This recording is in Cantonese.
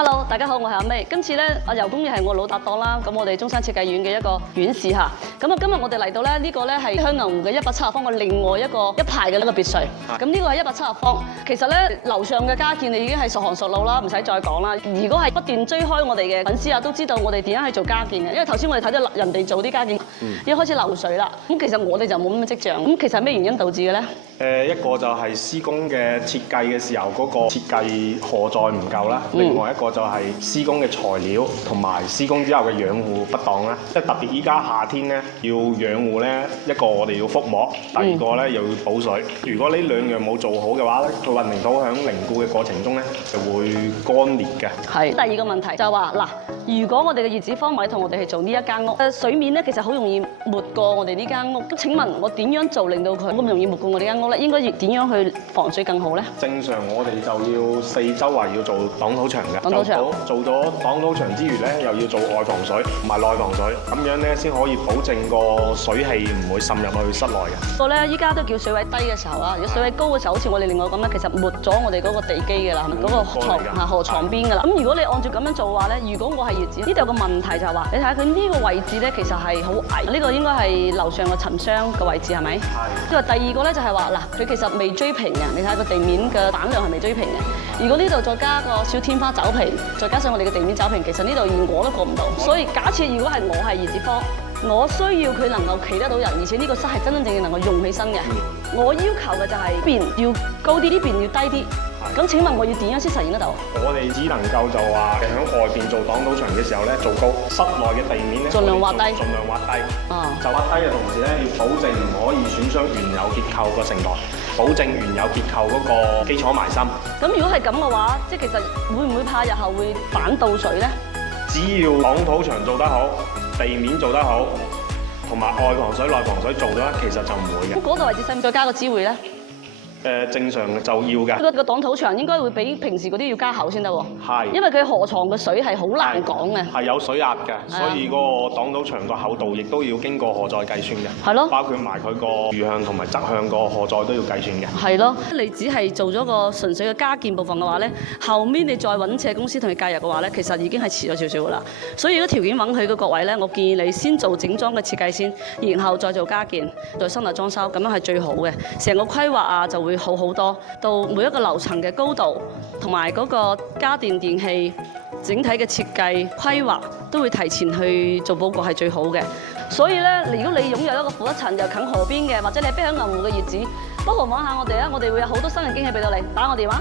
Hello， 大家好，我係阿 May。今次咧，阿游公亦係我老搭檔啦。咁我哋中山設計院嘅一個院士嚇。咁啊，今日我哋嚟到咧，呢個咧係香牛湖嘅170方嘅另外一排嘅呢個別墅。咁呢個係170方。其實咧，樓上嘅加建你已經係熟行熟路啦，唔使再講啦。如果係不斷追開我哋嘅粉絲啊，都知道我哋點樣去做加建嘅。因為頭先我哋睇到人哋做啲加建，已經開始漏水啦。咁其實我哋就冇咁嘅跡象。咁其實係咩原因導致嘅咧？一個就係施工嘅設計嘅時候嗰個設計荷載唔夠啦，另外一個就係施工嘅材料同埋施工之後嘅養護不當啦。即係特別依家夏天咧，要養護咧，一個我哋要覆膜，第二個咧又要補水。如果呢兩樣冇做好嘅話咧，佢混凝土喺凝固嘅過程中咧就會乾裂嘅。係。第二個問題就係話嗱，如果我哋嘅業主方委同我哋去做呢一間屋，水面咧其實好容易沒過我哋呢間屋。咁請問我點樣做令到佢咁容易沒過我哋間屋咧？應該要點樣去防水更好咧？正常我哋就要四周圍要做擋土牆嘅，做咗擋土牆之餘咧，又要做外防水同埋內防水，咁樣咧先可以保證個水氣唔會滲入去室內嘅。不過咧，依家都叫水位低嘅時候啊，如果水位高嘅時候，好似我哋另外咁咧，其實沒咗我哋嗰個地基嘅啦，嗰個河床邊嘅啦。咁如果你按照咁樣做嘅話咧，如果我係業主，呢度有個問題就係話，你睇下佢呢個位置咧，其實係好矮，呢個應該係樓上嘅沉箱嘅位置係咪？係。因為第二個咧就係話嗱，佢其實未追平嘅，你睇下個地面嘅板梁係未追平嘅。如果呢度再加個小天花走平，再加上我哋嘅地面走平，其實呢度連我都過唔到。所以假設如果係我係業主方，我需要佢能夠企得到人，而且呢個室係真真正正能夠用起身嘅。我要求嘅就係呢邊要高啲，呢邊要低啲。咁請問我要點樣先實現得到？我哋只能夠就話喺外邊做擋土牆嘅時候咧做高，室內嘅地面咧盡量挖低。盡量挖低。就挖低嘅同時咧，要保證唔可以損傷原有結構個承台，保證原有結構嗰個基礎埋心。咁如果係咁嘅話，即係其實會唔會怕日後會反倒水咧？只要擋土牆做得好，地面做得好，同埋外防水、內防水做咗，其實就唔會嘅。咁嗰度位置使唔使再加個支會咧？正常就要嘅。個擋土牆應該會比平時嗰啲要加厚先得喎。係。因為佢河床嘅水係好難講嘅。係有水壓嘅，所以嗰個擋土牆個厚度亦都要經過荷載計算嘅。係咯。包括埋佢個橫向同埋側向個荷載都要計算嘅。係咯。你只係做咗個純粹嘅加建部分嘅話咧，後面你再揾設計公司同你介入嘅話咧，其實已經係遲咗少少噶啦。所以如果條件允許嘅各位咧，我建議你先做整裝嘅設計先，然後再做加建，再室內裝修，咁樣係最好嘅。成個規劃啊就會好好多，到每一個樓層嘅高度同埋嗰個家電電器整體嘅設計規劃都會提前去做報告係最好嘅。所以咧，如果你擁有一個負一層又近河邊嘅，或者你係逼響牛湖嘅業主，不妨望下我哋啊，我哋會有好多新嘅驚喜俾到你。打我電話。